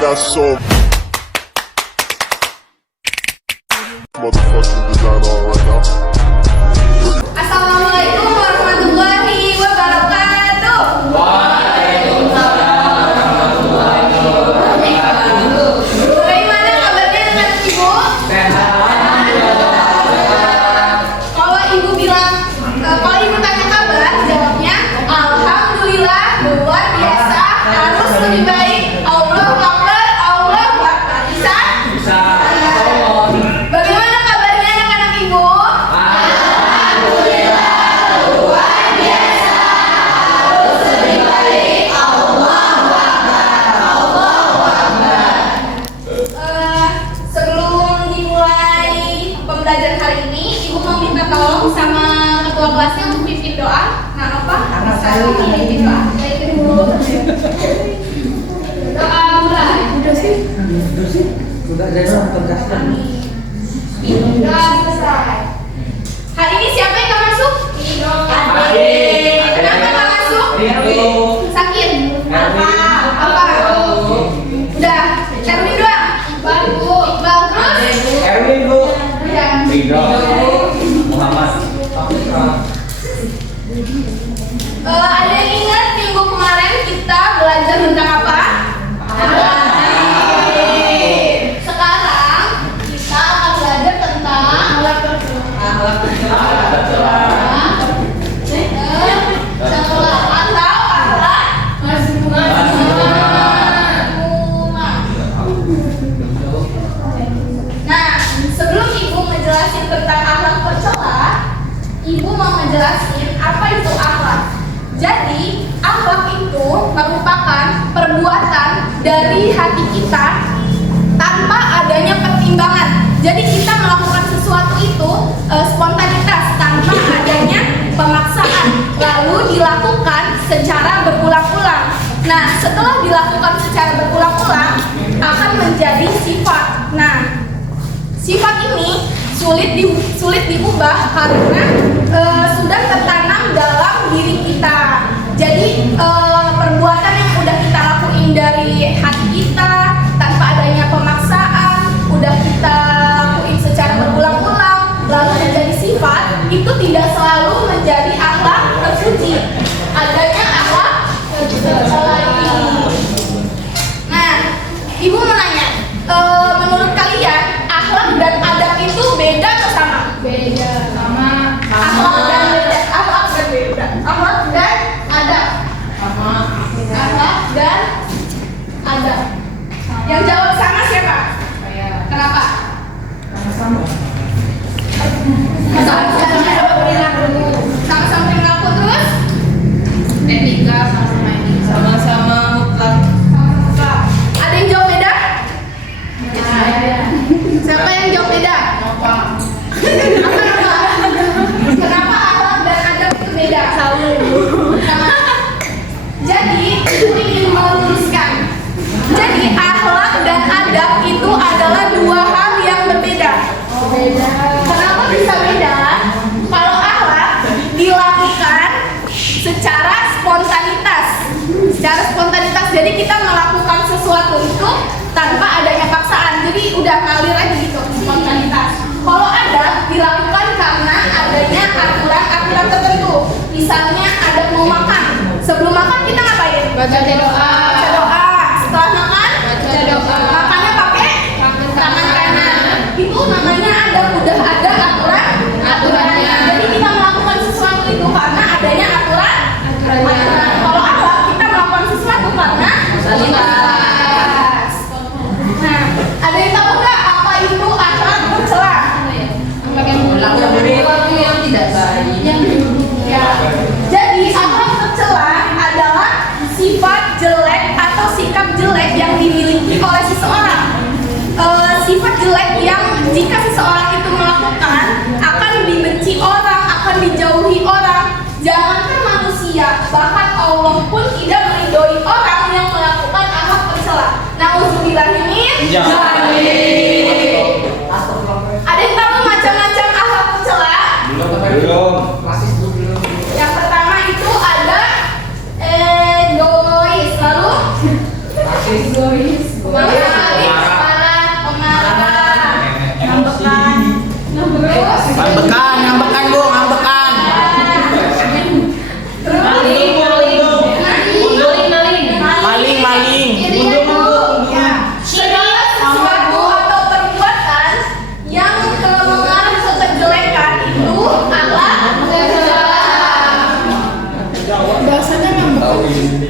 got so motherfucking design on right now. Assalamualaikum warahmatullahi wabarakatuh. Bagaimana kabarnya dengan ibu? Kalau ibu bilang, kalau ibu tanya kabar, jawabnya alhamdulillah, luar biasa, harus lebih baik. Allahu Akbar, Allahu Akbar. Bisa? Bagaimana kabarnya anak-anak ibu? Sebelum dimulai pembelajaran hari ini, ibu mau minta tolong sama ketua kelasnya untuk pimpin doa. Nah, apa? Saya mau pimpin doa. Doa mulai. Udah sih. Sudah jadi tugaskan. Doa selesai. Hari ini siapa yang gak masuk? Adik. Kenapa gak masuk? Sakit. Apa? Udah. Erwin doang. Iqbal terus. Erwin bu. Udah. Ridho. Muhammad. Ada yang ingat minggu kemarin kita belajar tentang apa? Sekarang kita akan belajar tentang alat Nah, sebelum ibu ngejelasin tentang akhlak tercela, ibu mau ngejelasin apa itu akhlak. Jadi, akhlak itu merupakan perbuatan dari hati kita tanpa adanya pertimbangan. Jadi kita melakukan sesuatu itu spontanitas tanpa adanya pemaksaan, lalu dilakukan secara berulang-ulang. Nah, setelah dilakukan secara berulang-ulang akan menjadi sifat. Nah, sifat ini sulit diubah karena sudah tertanam dalam diri kita. Jadi perbuatan yang udah kita lakuin dari hati kita tanpa adanya pemaksaan, udah kita lakuin secara berulang-ulang lalu menjadi sifat, itu tidak selalu menjadi akhlak terpuji. Adanya akhlak tercela ini. Nah, ibu mau nanya, menurut kalian akhlak dan adab itu beda atau sama? Beda. Sama. Akhlak dan beda. Akhlak dan beda. Akhlak dan adab. Sama. Akhlak dan adab. Yang jawab sama siapa? Saya. Kenapa? Sama. Sama-sama perilaku terus? Etika sama-sama ini. Sama-sama mutlak. Sama-sama. Ada yang jawab beda? Saya. Siapa yang jawab beda? Apa? Kenapa akhlak dan adab itu beda? Sama. Jadi, itu ingin meluruskan. Jadi, akhlak dan adab itu adalah dua hal yang berbeda. Beda. Kenapa bisa beda? Kalau akhlak dilakukan secara spontanitas. Secara spontanitas, jadi kita melakukan sesuatu itu tanpa adanya paksaan. Jadi udah ngalir aja gitu, spontanitas. Kalau adab dilakukan karena adanya aturan-aturan tertentu. Misalnya adab mau makan. Sebelum makan kita ngapain? Baca doa. Baca doa. Setelah makan, Baca doa. makannya pakai tangan kanan. Itu namanya adab, udah ada aturannya. Jadi kita melakukan sesuatu itu karena adanya aturannya. Kalau akhlak kita melakukan sesuatu karena spontanitas. Nah, ada yang tahu nggak apa itu akhlak tercela? Perilaku yang tidak baik. Ya. Jadi akhlak tercela adalah sifat jelek atau sikap jelek yang dimiliki oleh seseorang. Sifat jelek yang jika seseorang itu melakukan akan dibenci orang, akan dijauhi orang. Jangankan manusia, bahkan Allah pun tidak meridhoi orang yang melakukan akhlak tercela. Nauzubillah min dzalik. Ada yang tahu macam-macam akhlak tercela? Belum. Yang pertama itu ada egois, lalu Egois. lalu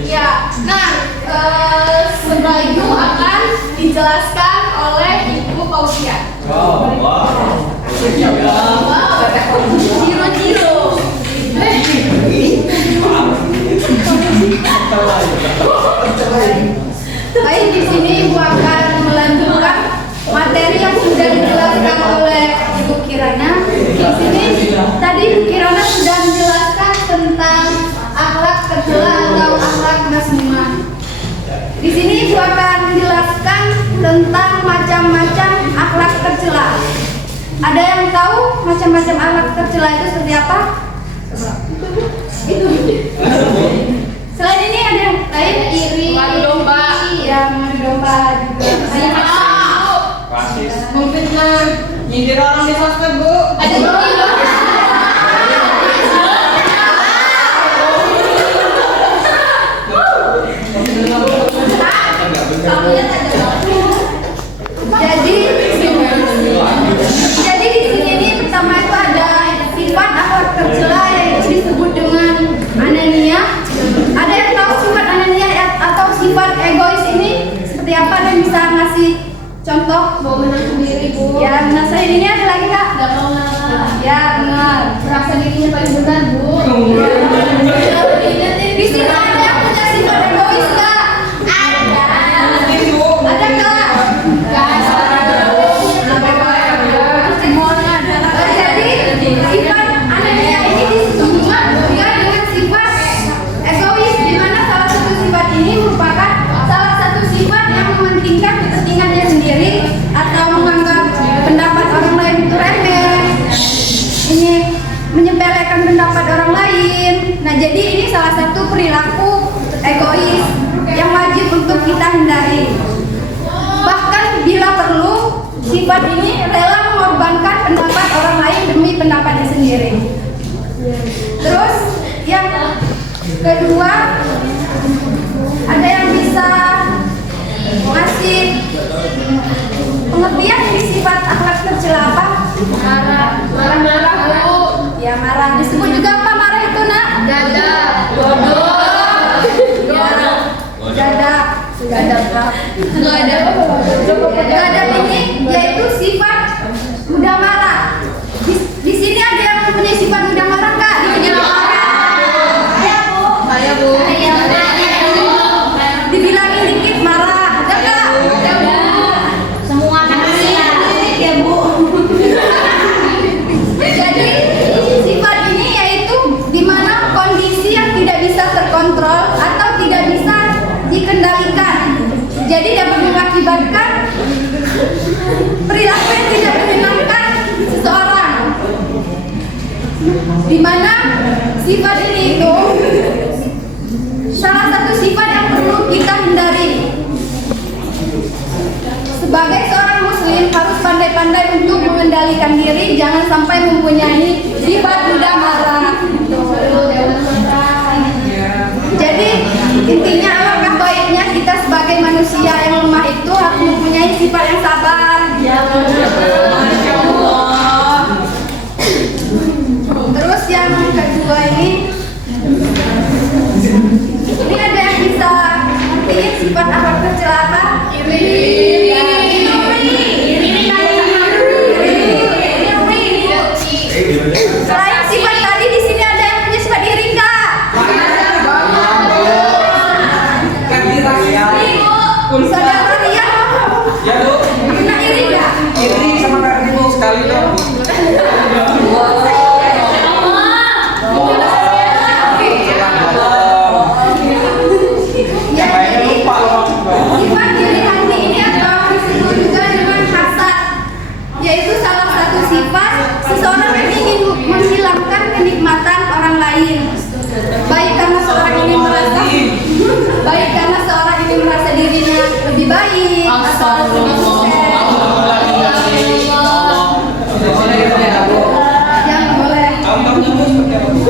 Ya, nah setelah itu akan dijelaskan oleh Ibu Pausian. Wow. Ciro-ciro. Baik, di sini Ibu akan melanjutkan materi yang sudah dijelaskan oleh Ibu Kirana. Di sini tadi Ibu Kirana sudah menjelaskan tentang akhlak tercela atau akhlak mazmumah. Di sini Ibu akan menjelaskan tentang macam-macam akhlak tercela. Ada yang tahu macam-macam akhlak tercela itu seperti apa? Itu. Selain ini ada yang lain? Iri, Mengadu domba. ya mengadu domba juga. Rasis. Memfitnah. Nyindir orang di sosmed, Bu. Ada juga. Jadi di sini ini pertama itu ada sifat akhlak tercela yang disebut dengan anania. Ada yang tahu sifat anania atau sifat egois ini seperti apa dan bisa ngasih contoh? Mau menang sendiri, Bu. Ya, nah saya ini ada lagi kak? Gak mau ngalah. Ya benar. Merasa dirinya paling benar, Bu. Di sini ada yang punya sifat egois kak? Ada. Ada kak? Jadi sifat anania ini disebut juga dengan sifat egois, di mana salah satu sifat ini merupakan salah satu sifat yang mementingkan kepentingannya sendiri atau menganggap pendapat orang lain itu remeh. Ini menyepelekan pendapat orang lain. Nah, jadi ini salah satu perilaku egois yang wajib untuk kita hindari. Bahkan bila perlu, sifat ini rela mengorbankan pendapat orang lain demi pendapatnya sendiri. Terus yang kedua, ada yang bisa ngasih pengertian di sifat akhlak tercela apa? Marah, Bu. Ya marah. Disebut juga apa marah itu nak? Gada. Bodoh. Gadak. Gadak ini yaitu sifat mudah marah. Di sini ada yang mempunyai sifat mudah marah kak? Di sini ya Bu. Saya, Bu. Dibilangin dikit marah. Ada kak? Ada. Semua manusia. Ya Bu. Jadi sifat ini yaitu di mana kondisi yang tidak bisa terkontrol atau tidak bisa dikendalikan. Jadi dapat mengakibatkan perilaku yang tidak menyenangkan seseorang. Di mana sifat ini itu salah satu sifat yang perlu kita hindari. Sebagai seorang muslim harus pandai-pandai untuk mengendalikan diri, jangan sampai mempunyai sifat mudah marah. Jadi intinya alangkah baiknya kita sebagai manusia yang lemah itu harus mempunyai sifat yang sabar. Terus yang kedua ini ada yang bisa ngertiin sifat akhlak tercela apa? Selain sifat tadi di sini ada yang punya sifat iri kak? Saudara Rian, Ya, Bu. pernah iri nggak? Iri sama Kak Ibu sekali dong. Ya, jadi sifat iri hati ini atau disebut juga dengan hasad, yaitu salah satu sifat seseorang yang ingin menghilangkan kenikmatan orang lain, baik karena seorang ingin merasa dirinya lebih baik atau lebih sukses. Yang boleh. Contohnya Bu seperti apa, Bu?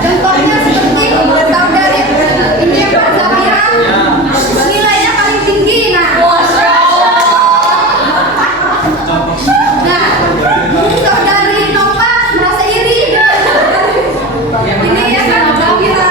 Contohnya seperti saudari ini yang Pak Zahira, nilainya paling tinggi nah. Nah, saudari Nova merasa iri. Ini ya kan Zahira.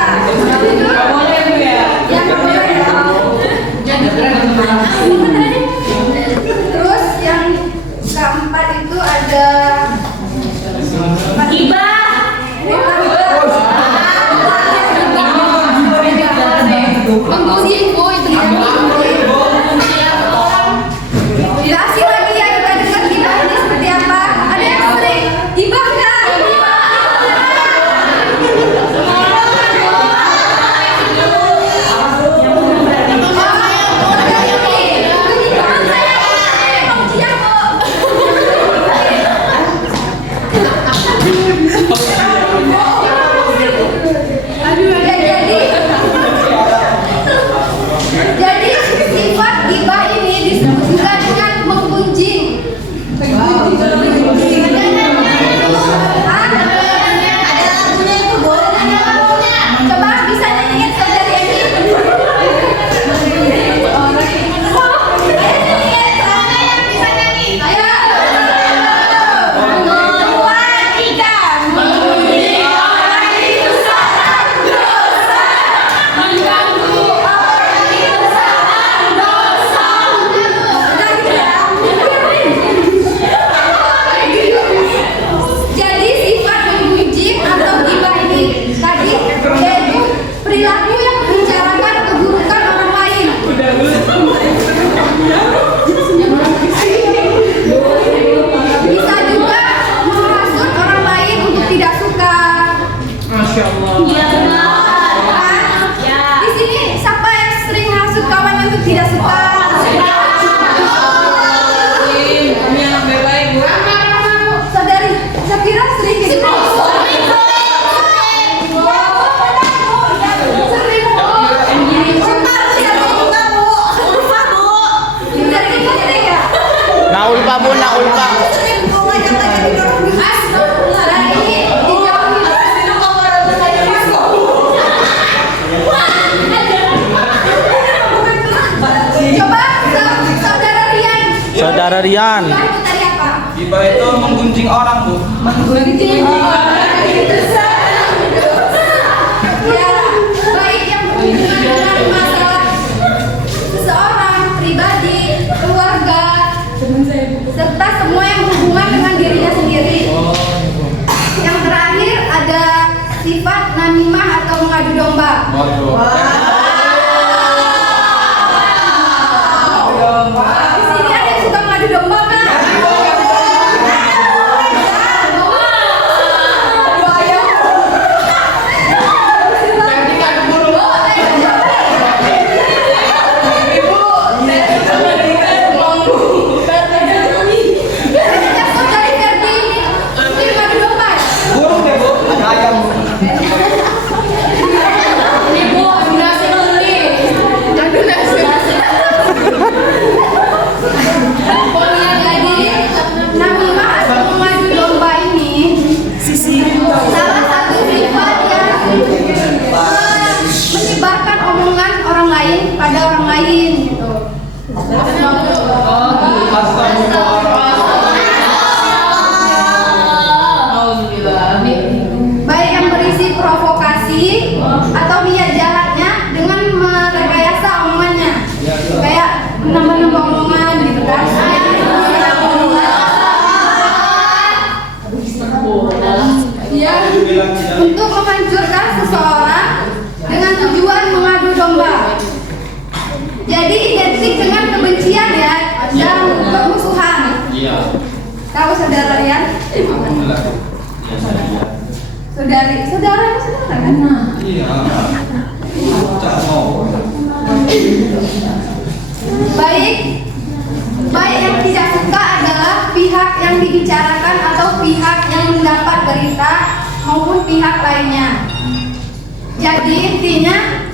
Rian. Gibah itu tadi apa? Gibah itu menggunjing orang, Bu. Menggunjing orang itu salah dosa. Ya, baik yang berhubungan dengan masalah seseorang, pribadi, keluarga, serta semua yang berhubungan dengan dirinya sendiri. Yang terakhir ada sifat namimah atau mengadu domba. Di sini ada yang suka mengadu domba kan? Burung deh, Bu. Ada ayam, Bu. Namimah atau mengadu domba ini salah satu sifat yang menyebarkan omongan orang lain pada orang lain gitu. Baik yang berisi provokasi atau niat jahatnya dengan merekayasa omongannya, kayak menambah-nambah omongan gitu kan. Ya, untuk menghancurkan seseorang dengan tujuan mengadu domba. Jadi identik dengan kebencian ya dan permusuhan. Tahu saudara Rian? Saudara kan? Iya. Tak mau. Baik yang tidak suka adalah pihak yang dibicarakan atau pihak yang mendapat berita maupun pihak lainnya. Jadi intinya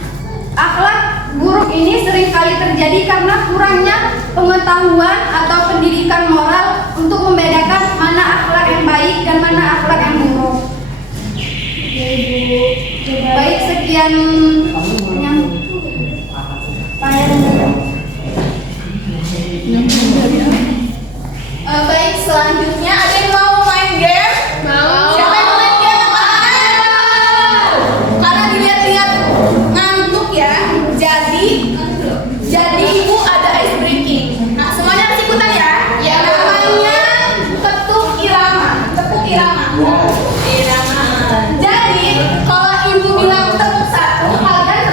akhlak buruk ini seringkali terjadi karena kurangnya pengetahuan atau pendidikan moral untuk membedakan mana akhlak yang baik dan mana akhlak yang buruk. Baik, sekian yang baik, selanjutnya ada yang mau main game? Mau. Siapa yang mau main game? Karena dilihat-lihat ngantuk ya. Jadi ibu ada ice breaking. Nah, semuanya harus ikutan ya. Ya. Namanya tepuk irama. Jadi kalau ibu bilang tepuk satu, kalian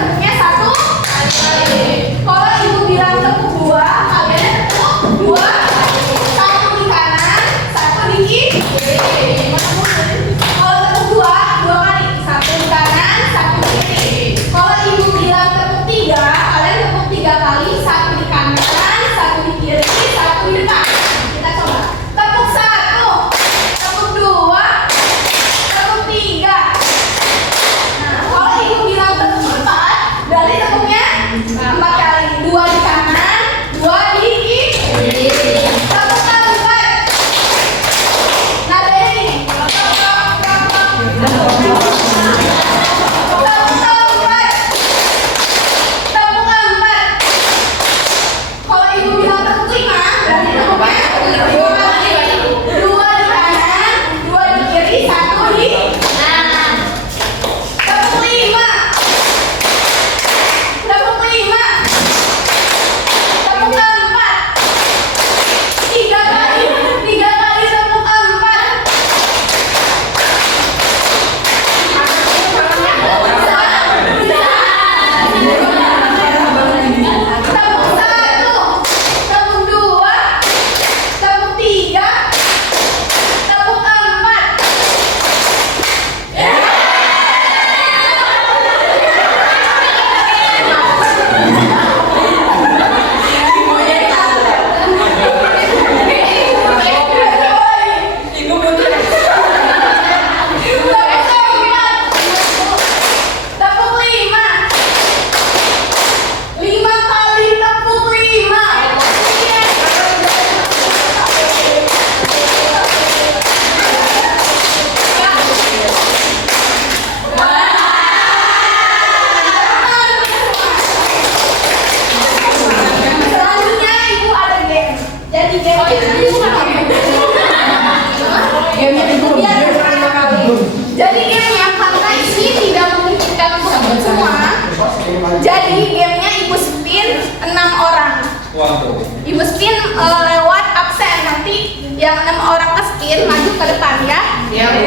gamenya ibu spin 6 orang. Waduh. Ibu spin lewat absen, nanti yang 6 orang ke spin maju ke depan ya. Ya, Bu.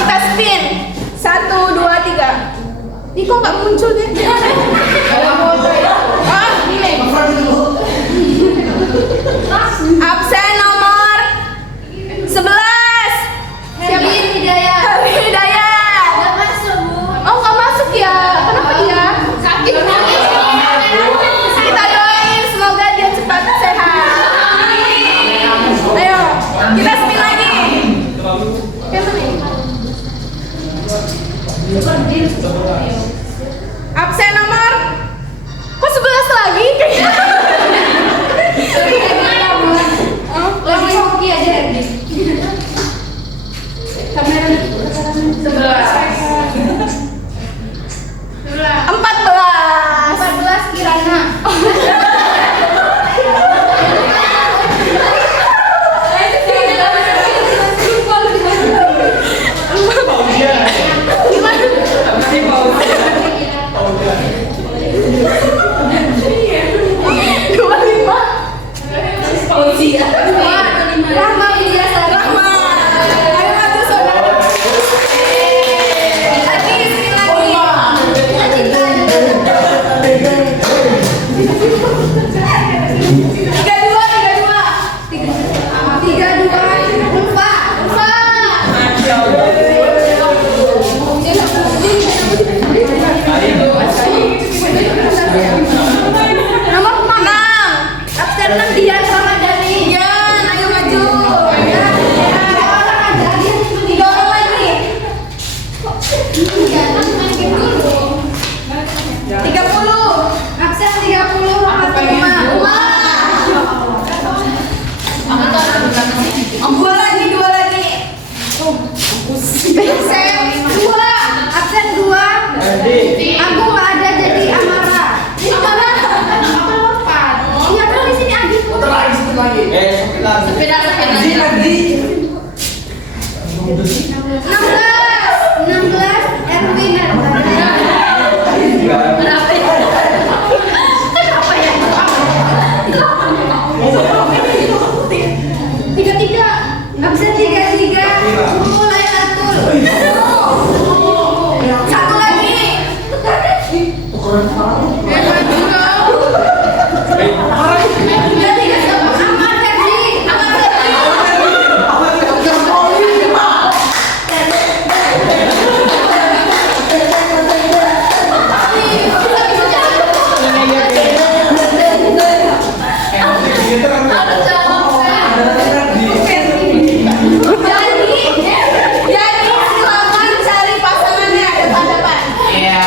Kita spin 1, 2, 3. Ih kok nggak muncul deh? Ah, ini. Absen nomor 11. Siapa? Hidayat. Hidayat. Nggak masuk, Bu. Oh nggak masuk ya? Kenapa dia? Sakit. Kita doain semoga dia cepat sehat. Ayo, kita spin lagi. Yang mana ini? Absen nomor kok 11 lagi? Lagi hoki aja, Erdi. Kamera 11. 14 Kirana. Rahma Widya Rahma. Ayo maju saudara. Lagi sini lagi. Tiga dua. Ulfa. Nomor 6. Absen 6 Dian Ramadhani. Dian, ayo maju. Tiga orang lagi. 30. Absen 30. Rahmatullah. Dua lagi. Absen 2. Aku nggak ada jadi Amara. Iya kan di sini Adi. Sepeda lagi. 16 Erwin tiga absen 3 mulai atur. Satu lagi. Tiga siapa? Ahmad Ferdi. Jadi silakan cari pasangannya depan-depan. Iya.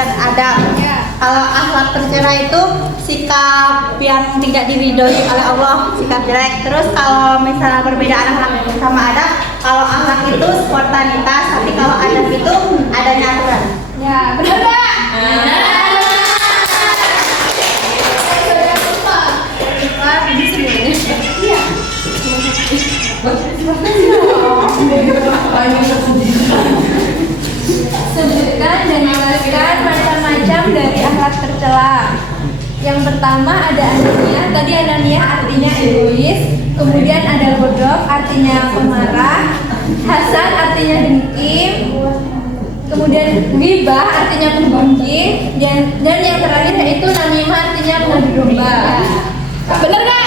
dan adab. Ya. Kalau akhlak tercela itu sikap yang tidak diridhoi oleh Allah, sikap jelek. Terus kalau misalnya perbedaan akhlak sama adab, kalau akhlak itu spontanitas, tapi kalau adab itu adanya aturan. Ya, benar nggak? Iya. Sebutkan dan jelaskan macam-macam dari akhlak tercela. Yang pertama ada anania. Tadi anania artinya egois. Kemudian ada bodoh artinya pemarah. Hasan artinya dengki. Kemudian ghibah artinya menggunjing. Dan yang terakhir yaitu namimah artinya mengadu domba. Bener nggak?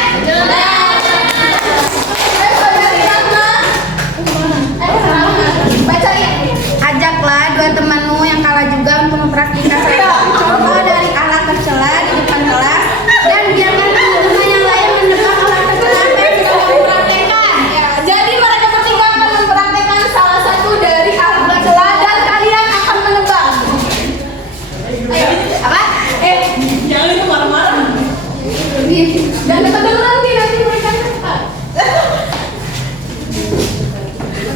Baca ya. Ajaklah dua temanmu yang kalah juga untuk mempraktikkan contoh dari akhlak tercela di depan kelas dan biarkan teman yang lain menebak akhlak tercela yang sudah kamu praktekkan. Ya, jadi mereka bertiga akan mempraktekkan salah satu dari akhlak tercela dan kalian akan menebak. Ayo, apa? Jangan itu marah-marah. Dan kedengeran nanti mereka cepat.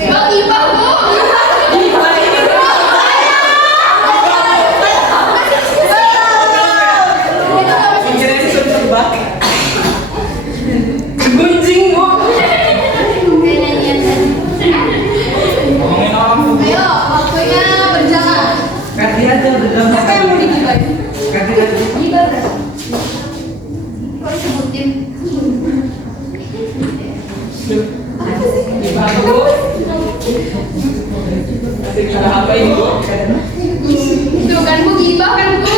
Oh, iba bu. Gunjing bu. Ngomongin orang tuh. Ayo, waktunya berjalan. Ganti aja udah. Siapa yang mau digibahin? Ganti aja. Gibah berapa? Kok disebutin? Ada apa ini? Tuh kan bu, gibah kan bu.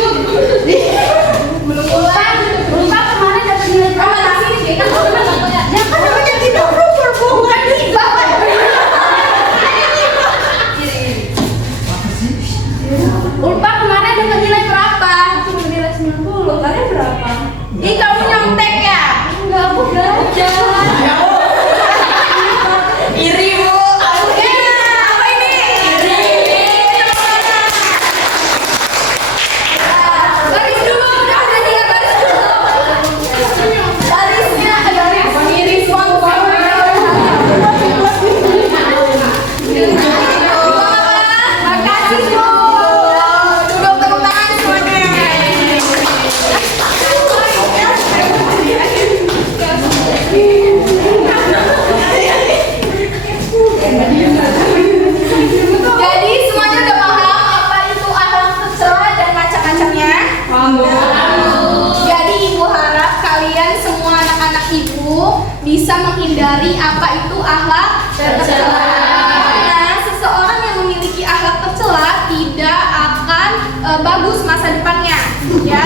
Belum mulai. Lupa kemarin dapat nilai Kamu di sini deh, kan kamu kan ya. ya kan namanya kita proper bu, bukan gibah kan. Ulfa kemarin dapat nilai berapa? Cuma nilai 90. Kalian berapa? Ih, kamu nyontek ya? Enggak, aku belajar. Iri bu. Oke, apa ini? Baris dulu, udah tiga baris dulu. Barisnya baris iris Makasih bu. Duduk tepuk tangan semuanya. Jadi semuanya udah paham apa itu akhlak tercela dan macam-macamnya? Jadi ibu harap kalian semua anak-anak ibu bisa menghindari apa itu akhlak tercela. Karena seseorang yang memiliki akhlak tercela tidak akan bagus masa depannya, ya.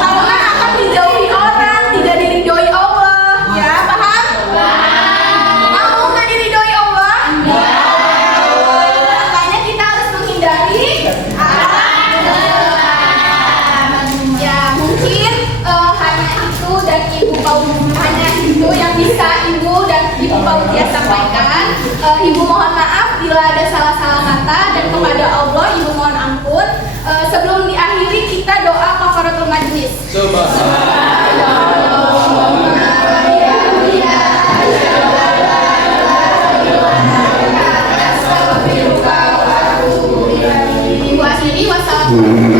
Karena akan dijauhi orang, tidak diridhoi Allah, ya paham? Mau nggak diridhoi Allah? Makanya kita harus menghindari akhlak tercela. Ya mungkin hanya itu dan Ibu hanya itu yang bisa Ibu dan Ibu Paudia sampaikan. Ibu mohon maaf bila ada salah-salah kata dan kepada Allah Ibu mohon ampun. Sebelum diakhiri kita doa kafaratul majlis. Coba. Ibu akhiri wassalamualaikum.